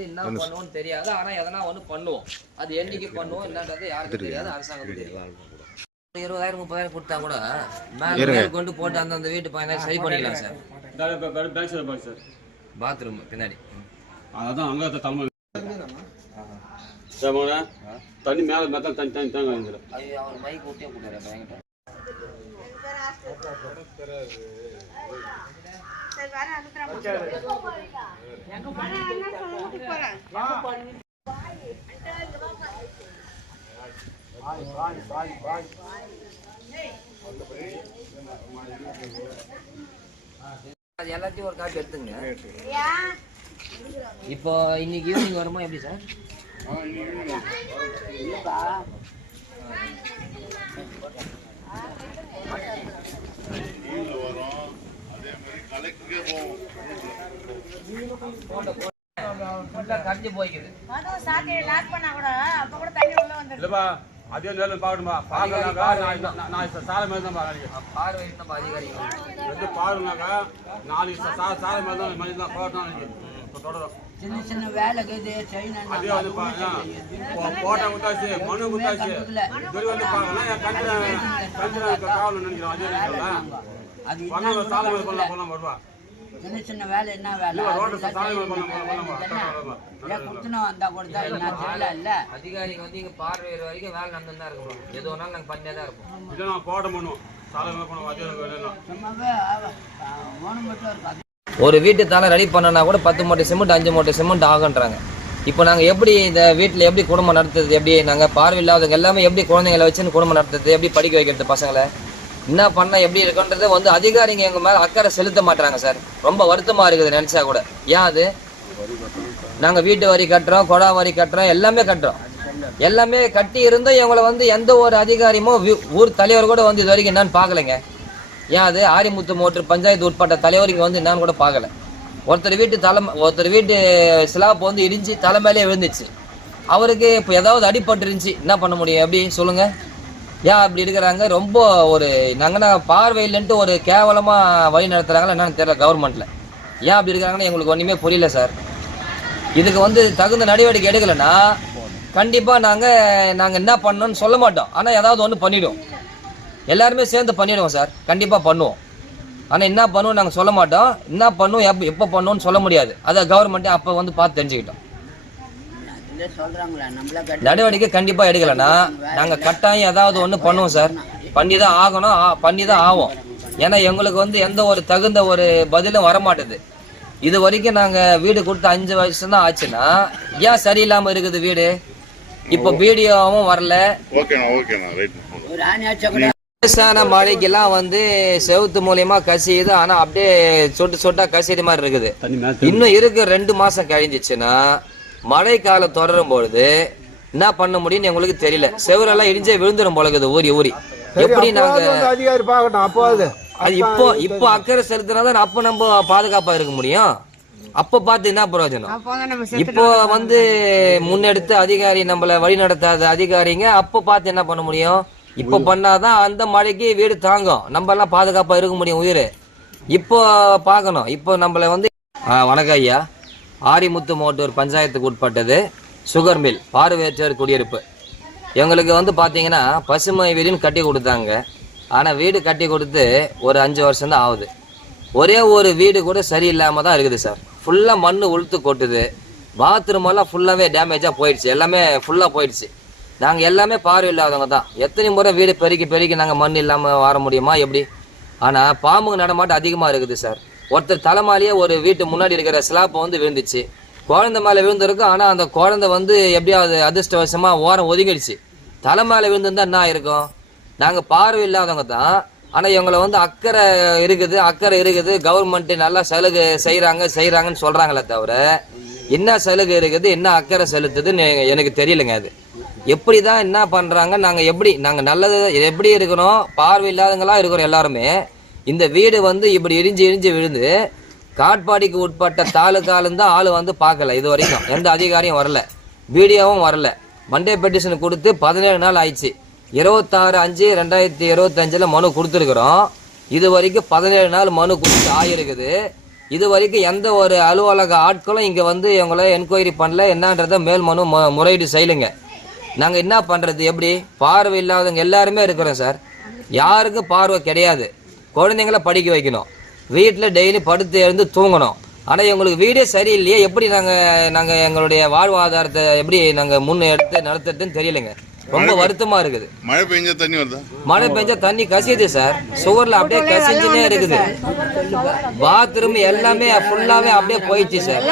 வந்து என்ன பண்ணுவோம்னு தெரியாது. ஆனா எதனா ஒண்ணு பண்ணுவோம். அது என்னைக்கு பண்ணுவோம் என்னன்றது யாருக்கும் தெரியாது, அரசாங்கத்துக்கு தெரியும். 20,000 30,000 கொடுத்தா கூட மேல கொண்டு போட்டு அந்த வீட்டு பையனை சரி பண்ணிக்கலாம் சார். பாத்ரூம் பின்னாடி அதான் அங்க தலைமை தண்ணி மேல மேல தண்ணி தண்ணி தாங்க வந்துடும். ஐயோ அவர் மைக் ஊட்டியே போட்டாரு பயங்கர. அது எல்லாத்தையும் ஒரு காப்பி எடுத்துங்க. இப்போ இன்னைக்கு ஈவினிங் வருமா எப்படி சார்? கரைஞ்சு போய்க்குது. அதே நேரம் பாக்கணுமா? பாக்கனாக்கா நான் சாலை மேல தான் பாக்கணும். பார்வை நம்ம அதிகாரிகள் வந்து பாருனாக்கா நாளைக்கு சாலை மேல தான் மணி தான் போட்டோம். தொடரும் சின்ன சின்ன வேலைக்கு அதே வந்து பாருங்க போட்டோ குத்தாச்சு மனு குத்தாச்சு இது வந்து பாருங்கன்னா என் கண்டின காவல் நினைக்கிறோம். அதே நினைக்கிறோம் பண்ண சாலை மேல பண்ணலாம் வருவா. சின்ன சின்ன வேலை என்ன வேலை அதிகாரிங்க வந்து இங்க பார்வையிற வரைக்கும் வேலை நடந்துதான் இருக்கும். எது வேணாலும் நாங்க பண்ணியே தான் இருப்போம். இதை நான் போட பண்ணுவோம். சாலை மேல பண்ணுவோம். ஒரு வீட்டு தானே ரெடி பண்ணனா கூட 10 மூட்டை சிமெண்ட் 5 மூட்டை சிமெண்ட் ஆகுன்றாங்க. இப்போ நாங்கள் எப்படி இந்த வீட்டில் எப்படி குடும்பம் நடத்துறது, எப்படி நாங்கள் பார்வையில்லாதவங்க எல்லாமே எப்படி குழந்தைங்களை வச்சுன்னு குடும்பம் நடத்துறது, எப்படி படிக்க வைக்கிறது பசங்களை, என்ன பண்ணால் எப்படி இருக்குன்றது வந்து அதிகாரிங்க எங்கள் மேலே அக்கறை செலுத்த மாட்டாங்க சார். ரொம்ப வருத்தமாக இருக்குது நினச்சா கூட. ஏன் அது நாங்கள் வீட்டு வரி கட்டுறோம், கொடா வரி கட்டுறோம், எல்லாமே கட்டுறோம். எல்லாமே கட்டி இருந்தும் இவங்களை வந்து எந்த ஒரு அதிகாரியமோ ஊர் தலைவர் கூட வந்து இது வரைக்கும் என்னன்னு பார்க்கலைங்க. ஏன் அது ஆரிமுத்து மோட்டர் பஞ்சாயத்து உட்பட்ட தலைவருக்கு வந்து என்னன்னு கூட பார்க்கல. ஒருத்தர் வீட்டு ஸ்லாப் வந்து இடிஞ்சு தலைமையிலே விழுந்துச்சு. அவருக்கு இப்போ ஏதாவது அடிபட்டு இருந்துச்சு, என்ன பண்ண முடியும்? எப்படி சொல்லுங்க? ஏன் அப்படி இருக்கிறாங்க? ரொம்ப ஒரு நாங்கன்னா பார்வையில்ன்ட்டு ஒரு கேவலமாக வழி நடத்துகிறாங்களா என்னன்னு தெரியல கவர்மெண்ட்டில். ஏன் அப்படி இருக்கிறாங்கன்னு எங்களுக்கு ஒன்றுமே புரியல சார். இதுக்கு வந்து தகுந்த நடவடிக்கை எடுக்கலைன்னா கண்டிப்பாக நாங்கள் என்ன பண்ணணும்னு சொல்ல மாட்டோம். ஆனால் ஏதாவது ஒன்று பண்ணிவிடுவோம். எல்லாருமே சேர்ந்து பண்ணிவிடுவோம் சார். கண்டிப்பாக பண்ணுவோம். ஆனால் என்ன பண்ணுவோம் நாங்கள் சொல்ல மாட்டோம். என்ன பண்ணுவோம் எப்போ பண்ணுவோம்னு சொல்ல முடியாது. அதை கவர்மெண்ட்டே அப்போ வந்து பார்த்து தெரிஞ்சுக்கிட்டோம். நடவடிக்கை கண்டிப்பாக எடுக்கலைன்னா நாங்கள் கட்டாயம் ஏதாவது ஒன்று பண்ணுவோம் சார். பண்ணி தான் ஆகணும், பண்ணி தான் ஆகும். ஏன்னா எங்களுக்கு வந்து எந்த ஒரு தகுந்த ஒரு பதிலும் வரமாட்டுது. இது வரைக்கும் நாங்கள் வீடு கொடுத்து 5 வருஷம் தான் ஆச்சுன்னா ஏன் சரியில்லாமல் இருக்குது வீடு? இப்போ வீடியோவும் வரல. லேசான மழைக்கெல்லாம் வந்து செவுத்து மூலியமா கசியுது. ஆனா அப்படியே சொட்டு சொட்டா கசிற மாதிரி இருக்குது. இன்னும் இருக்கு 2 மாசம் கழிஞ்சிச்சுன்னா மழை காலம் தொடரும் பொழுது என்ன பண்ண முடியும்னு எங்களுக்கு தெரியல. செவரெல்லாம் இடிஞ்சே விழுந்துடும் போலக்குது ஊறி ஊறி. எப்படி நாங்க அதிகாரி பார்க்கட்டும். அப்போ அது இப்போ அக்கறை செலுத்தினாதான் அப்ப நம்ம பாதுகாப்பா இருக்க முடியும். அப்ப பார்த்து என்ன பிரயோஜனம்? இப்போ வந்து முன்னெடுத்து அதிகாரி நம்மள வழி நடத்தாத அதிகாரிங்க அப்ப பார்த்து என்ன பண்ண முடியும்? இப்ப பண்ணாதான் அந்த மழைக்கு வீடு தாங்கும், நம்ம எல்லாம் பாதுகாப்பா இருக்க முடியும் உயிர். இப்போ பார்க்கணும். இப்போ நம்மள வந்து வணக்கம் ஐயா. ஆரிமுத்து மோட்டூர் பஞ்சாயத்துக்கு உட்பட்டது சுகர் மில் பார்வையற்றோர் குடியிருப்பு. எங்களுக்கு வந்து பார்த்தீங்கன்னா பசுமை வீடுன்னு கட்டி கொடுத்தாங்க. ஆனால் வீடு கட்டி கொடுத்து ஒரு 5 வருஷம் தான் ஆகுது. ஒரே ஒரு வீடு கூட சரியில்லாமல் தான் இருக்குது சார். ஃபுல்லாக மண் உளுத்து கொட்டுது. பாத்ரூம் எல்லாம் ஃபுல்லாகவே டேமேஜாக போயிடுச்சு. எல்லாமே ஃபுல்லாக போயிடுச்சு. நாங்கள் எல்லாமே பார்வை இல்லாதவங்க தான். எத்தனை முறை வீடு பெருக்கி நாங்கள் மண் இல்லாமல் வர முடியுமா எப்படி? ஆனால் பாம்புங்க நடமாட்டம் அதிகமாக இருக்குது சார். ஒருத்தர் தலைமாலேயே ஒரு வீட்டு முன்னாடி இருக்கிற ஸ்லாப்பை வந்து விழுந்துச்சு. குழந்தை மேலே விழுந்திருக்கும். ஆனால் அந்த குழந்தை வந்து எப்படியாவது அதிர்ஷ்டவசமாக ஓரம் ஒதுங்கிடுச்சு. தலை மேலே விழுந்துருந்தா என்ன இருக்கும்? நாங்கள் பார்வை இல்லாதவங்க தான். ஆனால் இவங்களை வந்து அக்கறை இருக்குது கவர்மெண்ட்டு நல்லா சலுகை செய்கிறாங்கன்னு சொல்கிறாங்களே தவிர என்ன சலுகை இருக்குது, என்ன அக்கறை செலுத்துதுன்னு எனக்கு தெரியலைங்க. அது எப்படி தான் என்ன பண்ணுறாங்க? நாங்கள் நல்லது எப்படி இருக்கிறோம், பார்வை இல்லாதவங்களாம் இருக்கிறோம் எல்லாருமே. இந்த வீடு வந்து இப்படி இடிஞ்சு விழுந்து காட்பாடிக்கு உட்பட்ட தாலுக்காலேருந்து ஆள் வந்து பார்க்கல. இது வரைக்கும் எந்த அதிகாரியும் வரல, வீடியோவும் வரல. மண்டே பெட்டிஷன் கொடுத்து 17 நாள் ஆயிடுச்சு. 26/5/2025 மனு கொடுத்துருக்குறோம். இது வரைக்கும் 17 நாள் மனு கொடுத்து ஆகிருக்குது. இது வரைக்கும் எந்த ஒரு அலுவலக ஆட்களும் இங்கே வந்து இவங்கள என்கொயரி பண்ணல, என்னன்றத மேல்மனு முறையீடு செய்யலுங்க. நாங்கள் என்ன பண்ணுறது? எப்படி பார்வை இல்லாதவங்க எல்லாருமே இருக்கிறோம் சார், யாருக்கும் பார்வை கிடையாது. குழந்தைங்கள படிக்க வைக்கணும், வீட்டில் டெய்லி படுத்து எழுந்து தூங்கணும். ஆனால் இவங்களுக்கு வீடே சரியில்லையே, எப்படி நாங்கள் எங்களுடைய வாழ்வாதாரத்தை எப்படி நாங்கள் எடுத்து நடத்துறதுன்னு தெரியலைங்க. ரொம்ப வருத்தமா இருக்குது. மழை பெஞ்சா தண்ணி வருதா? மழை பெஞ்சா தண்ணி கசியுது சார், சுவர்ல அப்படியே கசிஞ்சுனே இருக்குது. பாத்ரூம் எல்லாமே ஃபுல்லாவே அப்படியே போயிடுச்சு சார்.